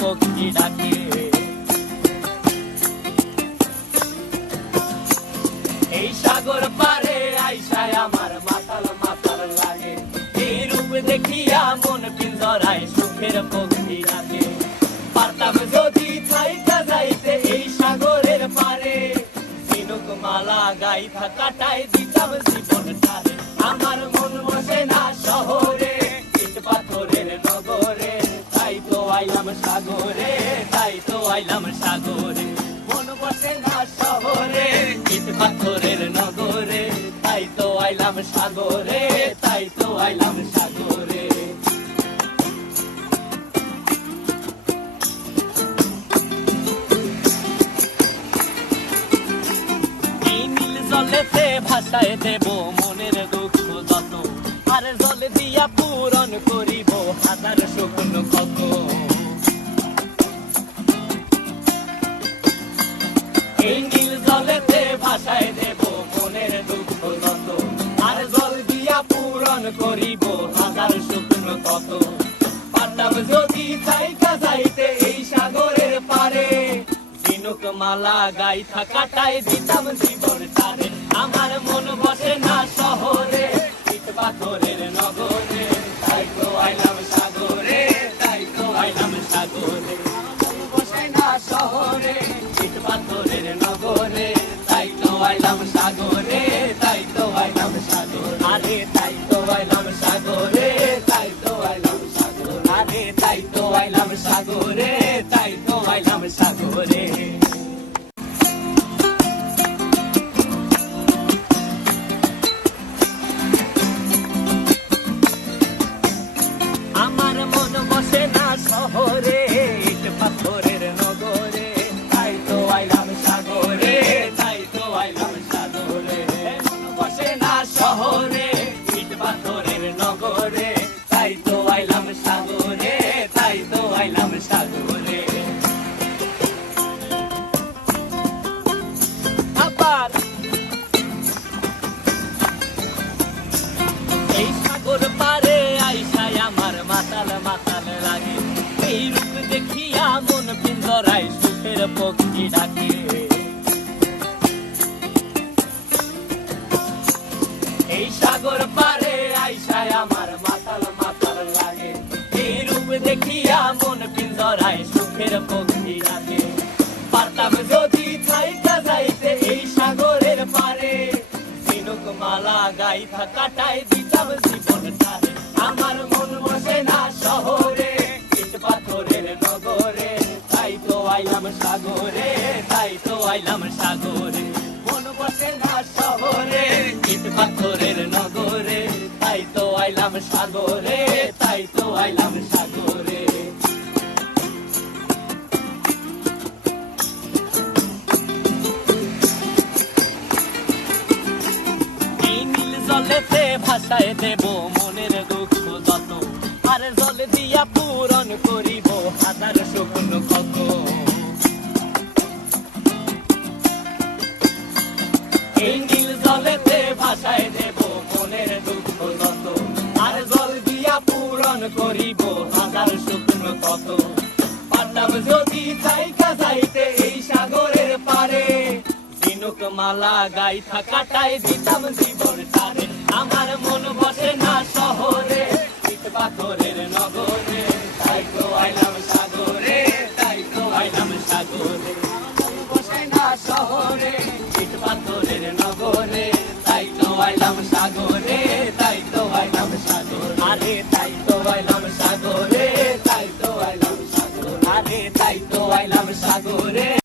পক্ষী ডাকে। এই সাগর পারে আইসায় আমার মাতাল মাতাল লাগে, এই রূপ দেখিয়া মন পিঞ্জরায় সুখের পক্ষী ডাকে। পারতাম যদি থাইকা যাইতে এই সাগরের পারে, ঝিনুক মালা গাইথা কাটাই দিতাম জীবনটারে। আমার মন বসে না শহরে, ইট পাথরের নগরে, তাই তো আইলাম সাগরে, তাই তো আইলাম সাগরে। মন বসে না শহরে, ইট পাথরের নগরে, তাই তো আইলাম সাগরে, তাই তো আইলাম সাগরে। জলেতে ভাসায় দেব মনের দুঃখ যত, আর জল দিয়া পূরণ করিব হাজার শুকনো ক্ষত। এই নীল জলেতে ভাসায় দেব মনের দুঃখ যত, আর জল দিয়া পূরণ করিব হাজার শুকনো ক্ষত। পারতাম যদি থাইকা যাইতে এই সাগরের পারে, ঝিনুক মালা গাইথা কাটাই দিতাম জীবনটারে। আমার মন বসে না শহরে, ইট পাথরের নগরে, তাই তো আইলাম সাগরে, তাই তো আইলাম সাগরে। মন বসে না শহরে, ইট পাথরের নগরে, তাই তো আইলাম সাগরে, তাই তো আইলাম সাগরে। আরে তাই তো আইলাম সাগরে, তাই তো আইলাম সাগরে। আরে তাই তো আইলাম সাগরে, তাই তো আইলাম সাগরে। আমার মন বসে না শহরে, ইট পাথরের নগরে, তাই তো আইলাম সাগরে, তাই তো আইলাম সাগরে। মন বসে না শহরে, ইট পাথরের নগরে, তাই তো আইলাম সাগরে, তাই তো আইলাম সাগরে। আবার এই সাগর পারে আইসায় আমার মাতাল মাতাল লাগে, এই রূপ দেখিয়া মন পিঞ্জরায় সুখের পক্ষী ডাকে। এই সাগর পারে আইসায় আমার মাতাল মাতাল লাগে, এই রূপ দেখিয়া মন পিঞ্জরায় সুখের পক্ষী ডাকে। পারতাম যদি থাইকা যাইতে এই সাগরের পারে, ঝিনুক মালা গাইথা কাটাই দিতাম জীবনটারে। আমার মন বসে না শহরে, ইট পাথরের নগরে, তাই তো আইলাম সাগরে, তাই তো আইলাম সাগরে। মন বসে না শহরে, ইট পাথরের নগরে, তাই তো আইলাম সাগরে, তাই তো আইলাম সাগরে। জলেতে ভাসায় দেব মনের দুঃখ যত, আর জল দিয়া পূরণ করিব হাজার শুকনো ক্ষত। এই নীল জলেতে ভাসায় দেব মনের দুঃখ যত, আর জল দিয়া পূরণ করিব হাজার শুকনো ক্ষত। পারতাম যদি থাইকা যাইতে এই সাগরের পারে, ঝিনুক মালা গাইথা কাটাই দিতাম জীবনটারে। আমার মন বসে না শহরে, ইট পাথরের নগরে, তাই তো আইলাম সাগরে, তাই তো আইলাম সাগরে। মন বসে না শহরে, ইট পাথরের নগরে, তাই তো আইলাম সাগরে, তাই তো আইলাম সাগরে। আরে তাই তো আইলাম সাগরে, তাই তো আইলাম সাগরে। আরে তাই তো আইলাম সাগরে,